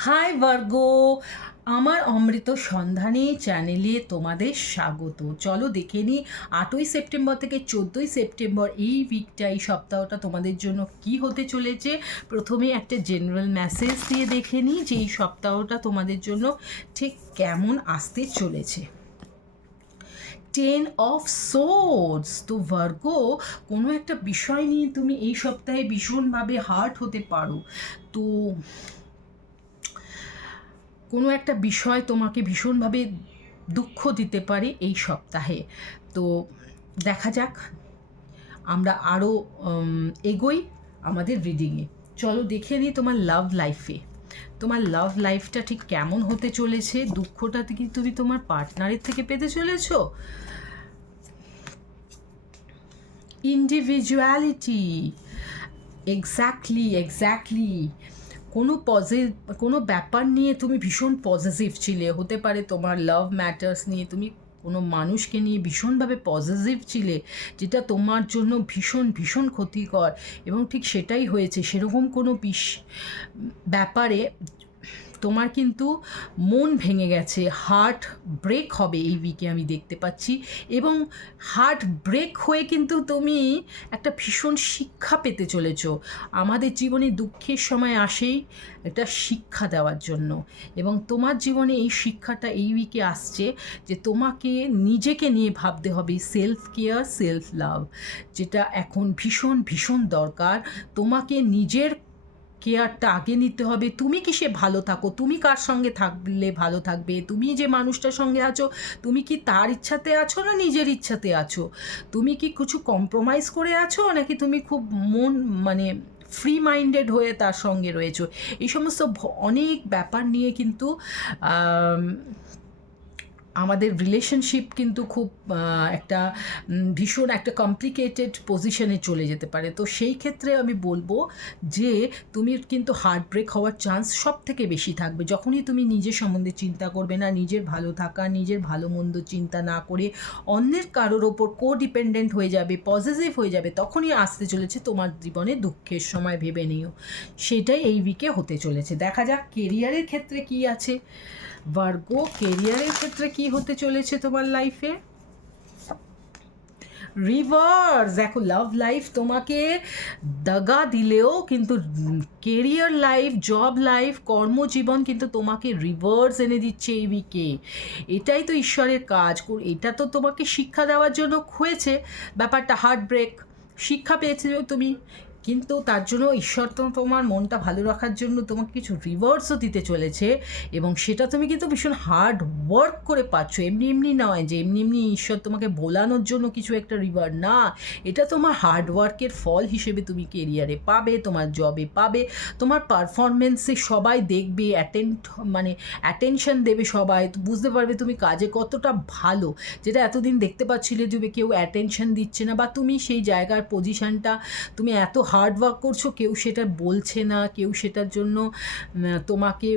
High Virgo, আমার অমৃত সন্ধানী চ্যানেলে তোমাদের স্বাগত। চলো দেখে নিই 8ই সেপ্টেম্বর থেকে 14ই সেপ্টেম্বর এই উইকটা, এই সপ্তাহটা তোমাদের জন্য কি হতে চলেছে। প্রথমে একটা জেনারেল মেসেজ দিয়ে দেখে নিই যে এই সপ্তাহটা তোমাদের জন্য ঠিক কেমন আসতে চলেছে। 10 অফ সোর্ডস। তো ভার্গো, কোনো একটা বিষয় নিয়ে তুমি এই সপ্তাহে ভীষণভাবে হার্ট হতে পারো। তো কোনো একটা বিষয় তোমাকে ভীষণভাবে দুঃখ দিতে পারে এই সপ্তাহে। তো দেখা যাক, আমরা আরও এগোই আমাদের রিডিংয়ে। চলো দেখে নিই তোমার লাভ লাইফে, তোমার লাভ লাইফটা ঠিক কেমন হতে চলেছে। দুঃখটা কি তুমি তোমার পার্টনারের থেকে পেতে চলেছো? Individuality, exactly. কোনো ব্যাপার নিয়ে তুমি ভীষণ পজিটিভ ছিলে, হতে পারে তোমার লাভ ম্যাটার্স নিয়ে তুমি কোনো মানুষকে নিয়ে ভীষণভাবে পজিটিভ ছিলে, যেটা তোমার জন্য ভীষণ ভীষণ ক্ষতিকর, এবং ঠিক সেটাই হয়েছে। সেরকম কোনো ব্যাপারে তোমার কিন্তু মন ভেঙে গেছে, হার্ট ব্রেক হবে এই উইকে আমি দেখতে পাচ্ছি। এবং হার্ট ব্রেক হয়ে কিন্তু তুমি একটা ভীষণ শিক্ষা পেতে চলেছ। আমাদের জীবনে দুঃখের সময় আসেই একটা শিক্ষা দেওয়ার জন্য, এবং তোমার জীবনে এই শিক্ষাটা এই উইকে আসছে যে তোমাকে নিজেকে নিয়ে ভাবতে হবে। সেলফ কেয়ার, সেলফ লাভ, যেটা এখন ভীষণ ভীষণ দরকার। তোমাকে নিজের কেয়ারটা আগে নিতে হবে। তুমি কিসে ভালো থাকো, তুমি কার সঙ্গে থাকলে ভালো থাকবে, তুমি যে মানুষটার সঙ্গে আছো তুমি কি তার ইচ্ছাতে আছো না নিজের ইচ্ছাতে আছো, তুমি কি কিছু কম্প্রোমাইজ করে আছো নাকি তুমি খুব মন মানে ফ্রি মাইন্ডেড হয়ে তার সঙ্গে রয়েছো। এই সমস্ত অনেক ব্যাপার নিয়ে কিন্তু আমাদের রিলেশনশিপ কিন্তু খুব একটা ভীষণ একটা কমপ্লিকেটেড পজিশনে চলে যেতে পারে। তো সেই ক্ষেত্রে আমি বলবো যে তুমি কিন্তু হার্ট ব্রেক হওয়ার চান্স সব থেকে বেশি থাকবে যখনই তুমি নিজের সম্বন্ধে চিন্তা করবে না, নিজের ভালো থাকা, নিজের ভালো মন্দ চিন্তা না করে অন্যের কারোর ওপর ডিপেন্ডেন্ট হয়ে যাবে, পজিটিভ হয়ে যাবে, তখনই আসতে চলেছে তোমার জীবনে দুঃখের সময়। ভেবে নিও, সেটাই এই উইকে হতে চলেছে। দেখা যাক কেরিয়ারের ক্ষেত্রে কি আছে। ভার্গো, কেরিয়ারের ক্ষেত্রে কি হতে চলেছে তোমার লাইফে? রিভার্স। দেখো, লাভ লাইফ তোমাকে দাগা দিলেও কিন্তু কেরিয়ার লাইফ, জব লাইফ, কর্মজীবন কিন্তু তোমাকে রিভার্স এনে দিচ্ছে এই উইকে। এটাই তো ঈশ্বরের কাজ। এটা তো তোমাকে শিক্ষা দেওয়ার জন্য হয়েছে ব্যাপারটা। হার্ট ব্রেক, শিক্ষা পেয়েছো তুমি, কিন্তু তার জন্য ঈশ্বর তো তোমার মনটা ভালো রাখার জন্য তোমাকে কিছু রিওয়ার্ডসও দিতে চলেছে, এবং সেটা তুমি কিন্তু ভীষণ হার্ড ওয়ার্ক করে পাচ্ছ। এমনি এমনি নয় যে এমনি এমনি ঈশ্বর তোমাকে ভোলানোর জন্য কিছু একটা রিওয়ার্ড, না, এটা তোমার হার্ড ওয়ার্কের ফল হিসেবে তুমি কেরিয়ারে পাবে, তোমার জবে পাবে, তোমার পারফরমেন্সে সবাই দেখবে, অ্যাটেনশন দেবে সবাই, বুঝতে পারবে তুমি কাজে কতটা ভালো, যেটা এতদিন দেখতে পাচ্ছিলে যে কেউ অ্যাটেনশন দিচ্ছে না, বা তুমি সেই জায়গার পজিশানটা তুমি এত হার্ড ওয়ার্ক করছো, কেউ সেটা বলছে না, কেউ সেটার জন্য তোমাকে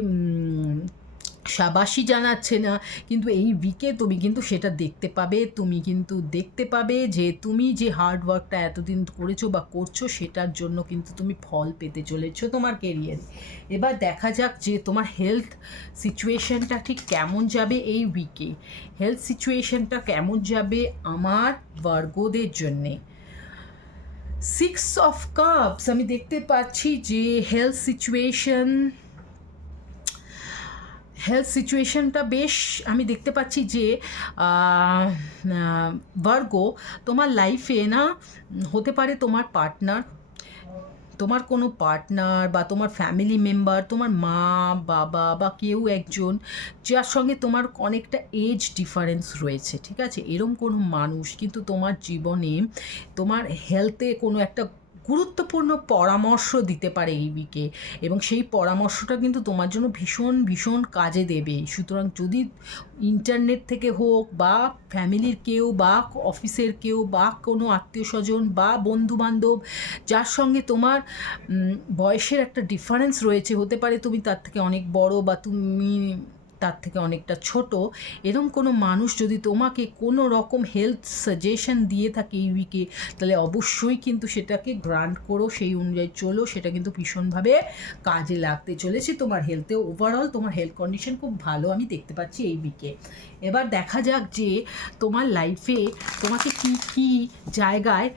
শাবাশি জানাচ্ছে না, কিন্তু এই উইকে তুমি কিন্তু সেটা দেখতে পাবে। তুমি কিন্তু দেখতে পাবে যে তুমি যে হার্ড ওয়ার্কটা এতদিন করেছো বা করছো, সেটার জন্য কিন্তু তুমি ফল পেতে চলেছো তোমার কেরিয়ারে। এবার দেখা যাক যে তোমার হেলথ সিচুয়েশনটা ঠিক কেমন যাবে এই উইকে। হেলথ সিচুয়েশনটা কেমন যাবে আমার ভার্গোদের জন্যে। 6 অফ কাপস আমি দেখতে পাচ্ছি যে হেলথ সিচুয়েশনটা বেশ, আমি দেখতে পাচ্ছি যে ভার্গো, তোমার লাইফে না হতে পারে তোমার কোনো পার্টনার বা তোমার ফ্যামিলি মেম্বার, তোমার মা বাবা বা কেউ একজন যার সঙ্গে তোমার অনেকটা এজ ডিফারেন্স রয়েছে, ঠিক আছে, এরম কোনো মানুষ কিন্তু তোমার জীবনে তোমার হেলথে কোনো একটা গুরুত্বপূর্ণ পরামর্শ দিতে পারে এই উইকে, এবং সেই পরামর্শটা কিন্তু তোমার জন্য ভীষণ ভীষণ কাজে দেবে। সুতরাং যদি ইন্টারনেট থেকে হোক বা ফ্যামিলির কেউ বা অফিসের কেউ বা কোনো আত্মীয় স্বজন বা বন্ধুবান্ধব যার সঙ্গে তোমার বয়সের একটা ডিফারেন্স রয়েছে, হতে পারে তুমি তার থেকে অনেক বড় বা তুমি তার থেকে অনেকটা ছোট, এরকম কোনো মানুষ যদি তোমাকে কোনো রকম হেলথ সাজেশন দিয়ে থাকে এই উইকে, তাহলে অবশ্যই কিন্তু সেটাকে গ্রান্ট করো, সেই অনুযায়ী চলো, সেটা কিন্তু ভীষণভাবে কাজে লাগতে চলেছে তোমার হেলথে। ওভারঅল তোমার হেলথ কন্ডিশন খুব ভালো আমি দেখতে পাচ্ছি এই উইকে। এবার দেখা যাক যে তোমার লাইফে তোমাকে কী কী জায়গায়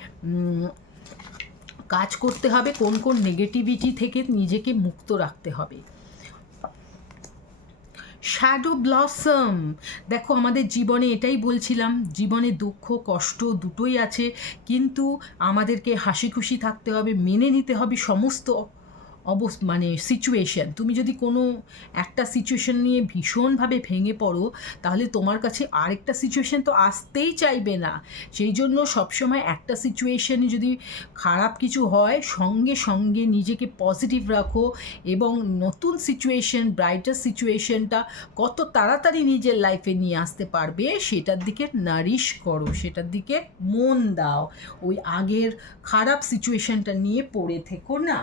কাজ করতে হবে, কোন কোন নেগেটিভিটি থেকে নিজেকে মুক্ত রাখতে হবে। শ্যাডো ব্লসম, দেখো আমাদের জীবনে এটাই বলছিলাম, জীবনে দুঃখ কষ্ট দুটোই আছে, কিন্তু আমাদেরকে হাসি খুশি থাকতে হবে, মেনে নিতে হবে সমস্ত মানে সিচুয়েশন। তুমি যদি কোনো একটা সিচুয়েশন নিয়ে ভীষণভাবে ভেঙে পড়ো, তাহলে তোমার কাছে আরেকটা সিচুয়েশন তো আসতেই চাইবে না। সেই জন্য সবসময় একটা সিচুয়েশনে যদি খারাপ কিছু হয়, সঙ্গে সঙ্গে নিজেকে পজিটিভ রাখো এবং নতুন সিচুয়েশন, ব্রাইটার সিচুয়েশনটা কত তাড়াতাড়ি নিজের লাইফে নিয়ে আসতে পারবে সেটার দিকে নারিশ করো, সেটার দিকে মন দাও, ওই আগের খারাপ সিচুয়েশনটা নিয়ে পড়ে থেকো না।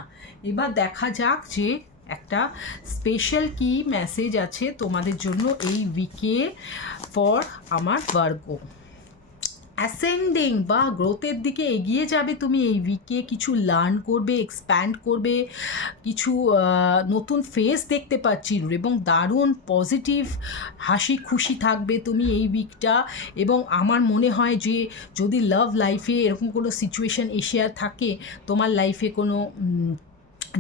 এবার দেখা যাক যে একটা স্পেশাল কি মেসেজ আছে তোমাদের জন্য এই উইকে ফর আমার ভার্গ। অ্যাসেন্ডিং বা গ্রোথের দিকে এগিয়ে যাবে তুমি এই উইকে, কিছু লার্ন করবে, এক্সপ্যান্ড করবে, কিছু নতুন ফেস দেখতে পাচ্ছি এবং দারুণ পজিটিভ হাসি খুশি থাকবে তুমি এই উইকটা। এবং আমার মনে হয় যে যদি লাভ লাইফে এরকম কোনো সিচুয়েশান এসে থাকে তোমার লাইফে কোনো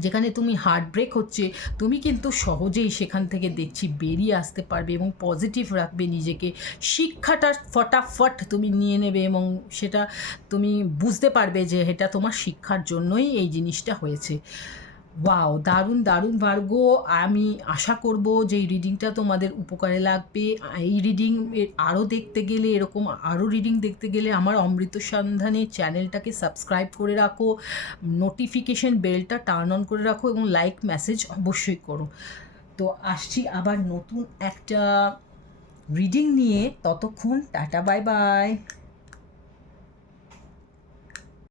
যেখানে তুমি হার্ট ব্রেক হচ্ছে, তুমি কিন্তু সহজেই সেখান থেকে দেখছি বেরিয়ে আসতে পারবে এবং পজিটিভ রাখবে নিজেকে। শিক্ষাটা ফটাফট তুমি নিয়ে নেবে এবং সেটা তুমি বুঝতে পারবে যে এটা তোমার শিক্ষার জন্যই এই জিনিসটা হয়েছে। ওয়াও, দারুণ দারুণ ভার্গ। আমি আশা করব যে এই রিডিংটা তোমাদের উপকারে লাগবে। এই রিডিং আরও দেখতে গেলে, এরকম আরও রিডিং দেখতে গেলে আমার অমৃত সন্ধানে চ্যানেলটাকে সাবস্ক্রাইব করে রাখো, নোটিফিকেশন বেলটা টার্ন অন করে রাখো এবং লাইক মেসেজ অবশ্যই করো। তো আসছি আবার নতুন একটা রিডিং নিয়ে, ততক্ষণ টাটা বাই বাই।